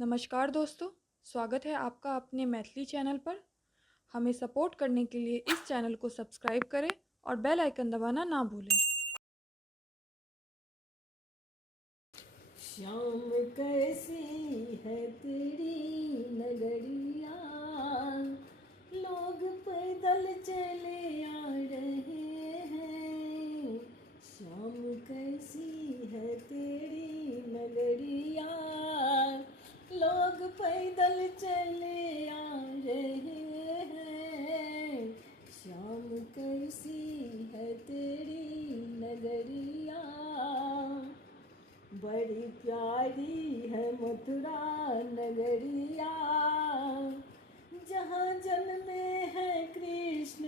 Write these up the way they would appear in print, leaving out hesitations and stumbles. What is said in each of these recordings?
नमस्कार दोस्तों, स्वागत है आपका अपने मैथिली चैनल पर। हमें सपोर्ट करने के लिए इस चैनल को सब्सक्राइब करें और बेल आइकन दबाना ना भूलें। शाम कैसी है तेरी नगरिया, लोग पैदल चले आ रहे हैं। शाम कैसी है तेरी नगरिया, लोग पैदल चले आ रहे हैं। शाम कैसी है तेरी नगरिया, बड़ी प्यारी है मथुरा नगरिया, जहाँ जन्मे हैं कृष्ण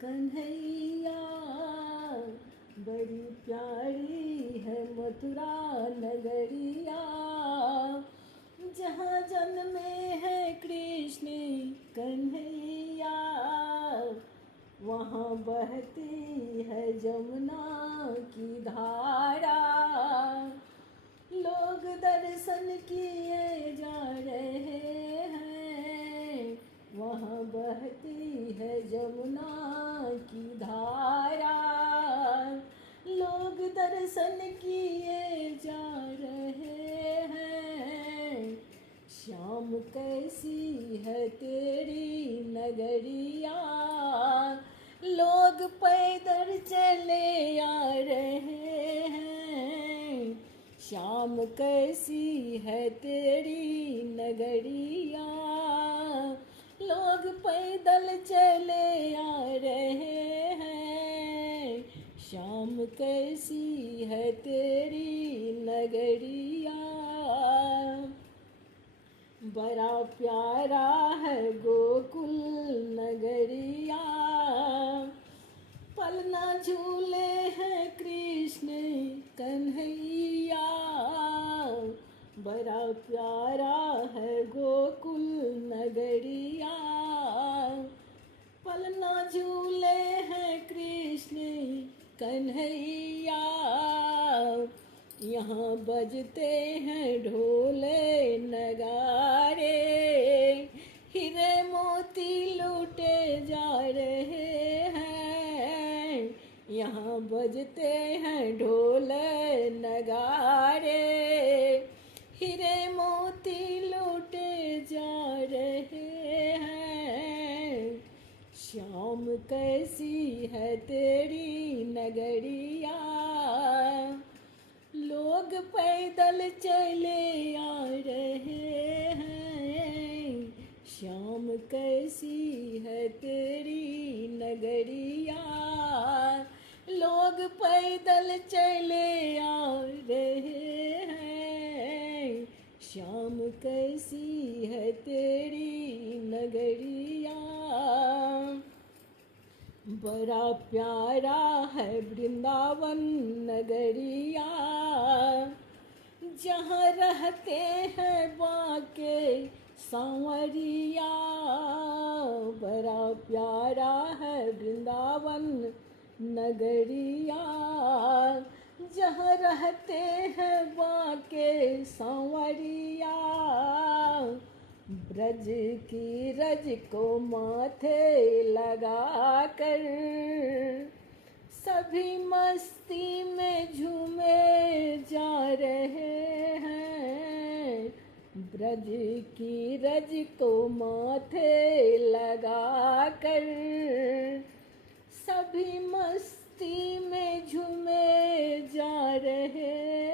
कन्हैया। बड़ी प्यारी है मथुरा नगरिया, जहाँ जन्मे हैं कृष्ण कन्हैया। वहाँ बहती है जमुना की धारा, लोग दर्शन किए जा रहे हैं। वहाँ बहती है जमुना की धारा, लोग दर्शन किए जा रहे हैं। शाम कैसी है तेरी नगरिया, लोग पैदल चले आ रहे हैं। शाम कैसी है तेरी नगरिया, लोग पैदल चले आ रहे हैं। शाम कैसी है तेरी नगरिया, बड़ा प्यारा है गोकुल नगरिया। पलना झूले हैं कृष्ण कन्हैया, बड़ा प्यारा है गोकुल नगरिया। पलना झूले हैं कृष्ण कन्हैया, यहाँ बजते हैं ढोले नगारे। हीरे मोती लूटे जा रहे हैं, यहाँ बजते हैं ढोल नगारे। हीरे मोती लूटे जा रहे हैं। शाम कैसी है तेरी नगरिया, लोग पैदल चले आ रहे हैं। शाम कैसी है तेरी नगरिया, लोग पैदल चले आ रहे हैं। शाम कैसी है तेरी नगरिया, बड़ा प्यारा है वृंदावन नगरिया, जहाँ रहते हैं बाके सांवरिया। बड़ा प्यारा है वृंदावन नगरिया, जहाँ रहते हैं बाके सांवरिया। ब्रज की रज को माथे लगा कर सभी मस्ती में झूमे जा रहे हैं। ब्रज की रज को माथे लगा कर सभी मस्ती में झूमे जा रहे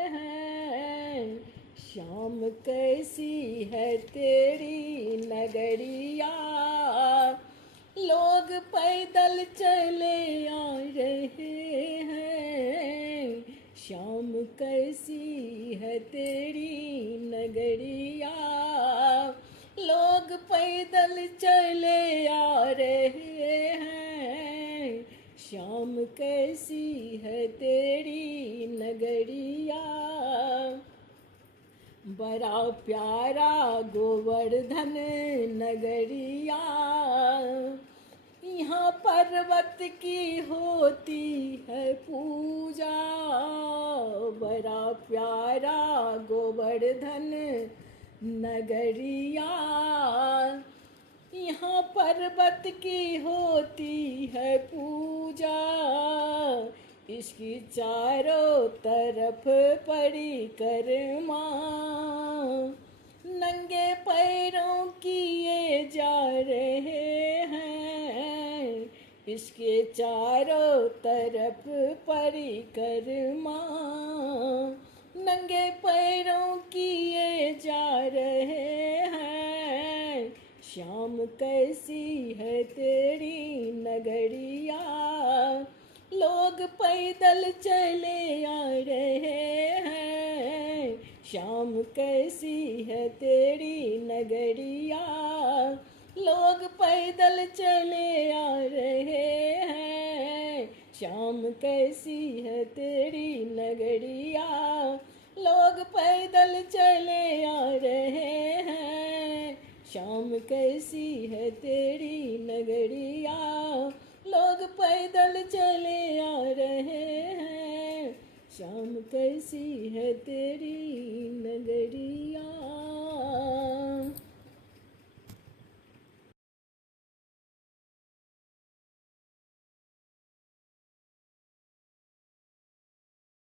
हैं। शाम कैसी है तेरी नगरिया, लोग पैदल चले आ रहे हैं। शाम कैसी है तेरी नगरिया, लोग पैदल चले आ रहे हैं। शाम कैसी है तेरी नगरिया, बड़ा प्यारा गोवर्धन नगरिया। यहाँ पर्वत की होती है पूजा, बड़ा प्यारा गोवर्धन नगरिया। यहाँ पर्वत की होती है पूजा, इसकी चारों तरफ परिक्रमा। नंगे पैरों किए जा रहे हैं, इसके चारों तरफ परिक्रमा। नंगे पैरों किए जा रहे हैं, शाम कैसी है तेरी नगरिया। लोग पैदल चले आ रहे हैं, शाम कैसी है तेरी नगरिया। लोग पैदल चले आ रहे हैं, शाम कैसी है तेरी नगरिया। लोग पैदल चले आ रहे हैं, शाम कैसी है तेरी नगरिया। लोग पैदल चले आ रहे हैं, शाम कैसी है तेरी नगरिया।